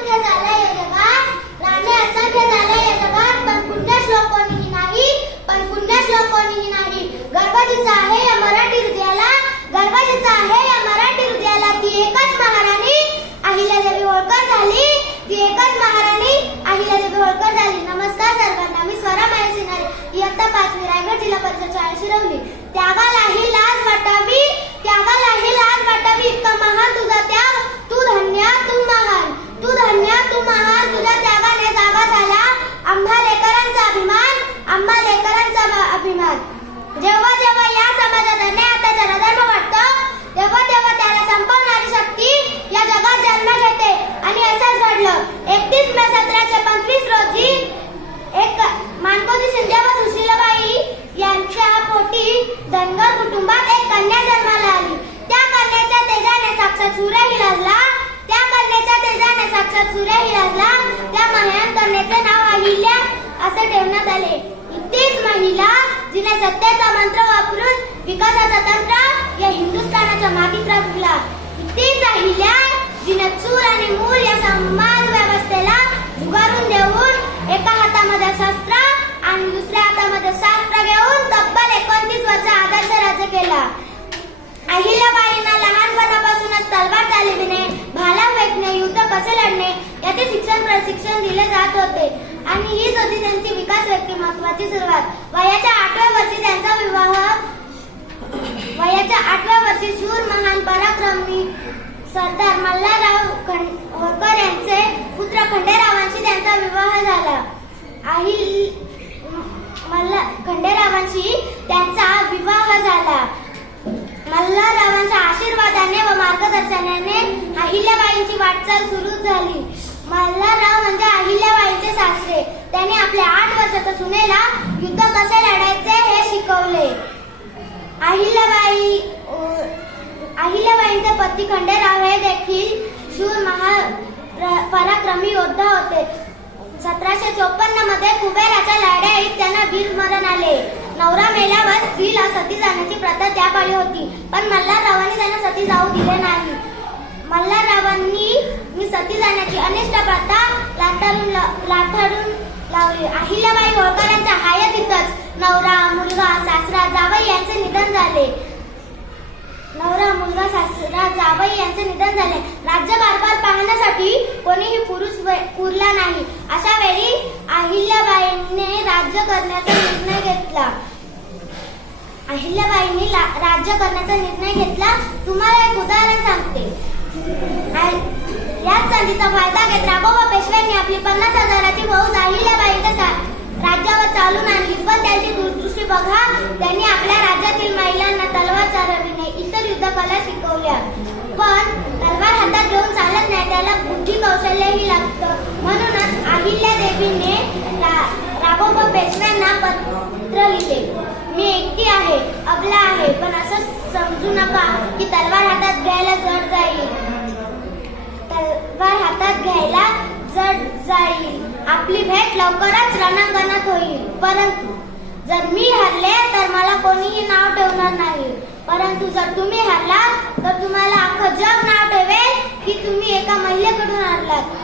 असंख्य झाल्या या जगात, राणे असंख्य झाल्या या जगात, पण पुण्यश्लोक कोणीही नाही, पण पुण्यश्लोक कोणीही नाही. गर्व जिचा आहे या मराठी हृदयाला, गर्व जिचा आहे या मराठी हृदयाला, ती एकच महाराणी अहिल्यादेवी होळकर झाली, ती एकच महाराणी अहिल्यादेवी होळकर झाली. नमस्कार सर्वांना, मी स्वरा माया सिन्हारे, इयत्ता 5वी, रायगड जिल्हा परिषद शाळा शिरवली. त्यागालाही लाज वाटावी, त्यागालाही लाज वाटावी, इतका महान तुझा त्याग, तू धन्य तू महान, तू धन्य तू महान. तुझ्या त्यागाने जागा झाला आम्हा लेकरांचा अभिमान, आम्हा लेकरांचा अभिमान. जेव्हा जेव्हा या समाजात अन्यायाचा धर्म वाटतो, तेव्हा तेव्हा त्याला संपवणारी शक्ती या जगात जन्म घेते. आणि असंच घडलं. 31 मे 1725 रोजी एक मानकोजी शिंदे व सुशीलाबाई यांच्या पोटी धनगर कुटुंबात एक कन्या जन्माला आली. त्या कन्याच्या तेजाने साक्षात सूर्यही लाजला, त्या कन्याच्या तेजाने साक्षात सूर्यही लाजला. त्या महान कन्येचे नाव अहिल्या असे ठेवण्यात आले. तीच महिला जिने सत्याचा मंत्र वापरून विकासाचा तंत्र या हिंदुस्थानाच्या मागे राखला. तीच अहिल्या जिने चूल आणि मूल या समाज व्यवस्थेला झुगारून देऊन एका हातामध्ये शस्त्र आणि दुसऱ्या हातामध्ये शास्त्र घेऊन तब्बल 29 वर्ष आदर्श राज्य केला. अहिल्याबाईंना लहानपणापासूनच तलवार चालविणे, भाला फेकणे, युद्ध कसे लढणे याचे प्रशिक्षण दिले जात होते. आणि हीच होती त्यांची विकास व्यक्तिमत्वाची सुरुवात. वयाच्या 8व्या वर्षी त्यांचा विवाह, वयाच्या 8व्या वर्षी शूर महान पराक्रमी सरदार मल्हारराव होळकर यांचे पुत्र खंडेरावांशी त्यांचा विवाह झाला. खंडेरावांशी त्यांचा विवाह झाला. मल्हाररावांच्या आशीर्वादाने व मार्गदर्शनाने अहिल्याबाईंची वाटचाल सुरू झाली. मल्हारराव म्हणजे अहिल्याबाईंचे सासरे. त्यांनी आपल्या 8 वर्षाच्या सुनेला युद्ध कसे लढायचे हे शिकवले. अहिल्याबाईंचे पती खंडेराव हे देखील शूर पराक्रमी योद्धा होते. 1754 मध्ये कुबेराच्या लढाईत त्यांना वीरमरण आले. नवरा मेल्यावर स्त्रीला सती जाण्याची प्रथा त्या काळी होती, पण मल्हाररावांनी त्यांना सती जाऊ दिले नाही. मल्हाररावांनी सती जाण्याची अनिष्ट प्रथा लाथाडून लावली. अहिल्याबाई होळकरांच्या हयातीतच नवरा, मुलगा, सासरा, जावई यांचे निधन झाले. राज्यकारभार पाहण्यासाठी कोणीही पुरुष पुरला नाही. अशा वेळी अहिल्याबाईंनी राज्य करण्याचा निर्णय घेतला. तुम्हाला एक उदाहरण सांगते. याच संधीचा फायदा घेत राघोबा पेशव्यांनी आपली 50,000ची फौज अहिल्याबाईंच्या राज्यावर चालून आणली. पण त्यांची दूरदृष्टी बघा, त्यांनी आपल्या राज्यातील महिलांना तलवार चालविणे, इतर युद्ध कला शिकवल्या. पण तलवार हातात घेऊन चालत नाही, त्याला बुद्धी कौशल्यही लागतं. म्हणूनच अहिल्यादेवीने राघोबा पेशव्यांना पत्र लिहिले. मी एकटी आहे, अबला आहे, पण असं समजू नका की तलवार हातात घ्यायला जड जाईल. तलवार हातात घ्यायला जड जाईल. आपली भेट लवकरच रणांगणात होईल. परंतु जर मी हरले तर मला कोणीही नाव ठेवणार नाही. परंतु जर तुम्ही हरला तर तुम्हाला अख्खं जग नाव ठेवेल की तुम्ही एका महिलेकडून हरलात.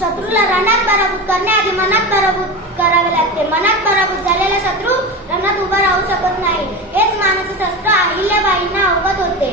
शत्रूला रणात पराभूत करण्याआधी मनात पराभूत करावे लागते. मनात पराभूत झालेला शत्रू रणात उभा राहू शकत नाही. हेच मानसिक शस्त्र अहिल्याबाईंना अवगत होते.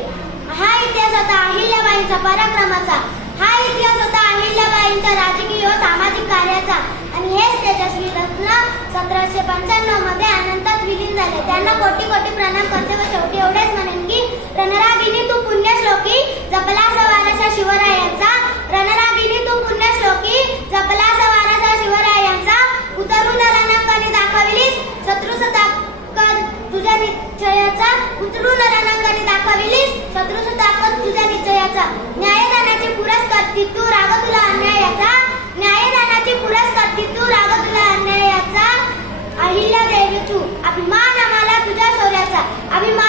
हा इतिहास होता अहिल्याबाईंच्या पराक्रमाचा. हा इतिहास होता अहिल्याबाईंच्या राजकीय व सामाजिक कार्याचा. आणि हेच तेजस्वी रत्न 1795 मध्ये अनंतात विलीन झाले. त्यांना कोटी कोटी प्रणाम करते व शेवटी एवढेच म्हणेन की रणरागिनी तू पुण्यश्लोकी, जपलास वारसा शिवरायांचा. रणरागिनी तू पुण्यश्लोकी, जपलास वारसा शिवरायांचा. उतरून रणांगणी दाखविलीस शत्रूस ताकद तुझ्या निश्चयाचा. उतरून रणांगणी दाखविलीस शत्रूस ताकद तुझ्या निश्चयाचा. न्यायदानाची पुरस्कर्ती तू, राग तुला अन्यायाचा. न्यायदानाची पुरस्कर्ती तू, राग तुला अन्यायाचा. अहिल्यादेवी तू, अभिमान आम्हाला तुझ्या शौर्याचा. अभिमान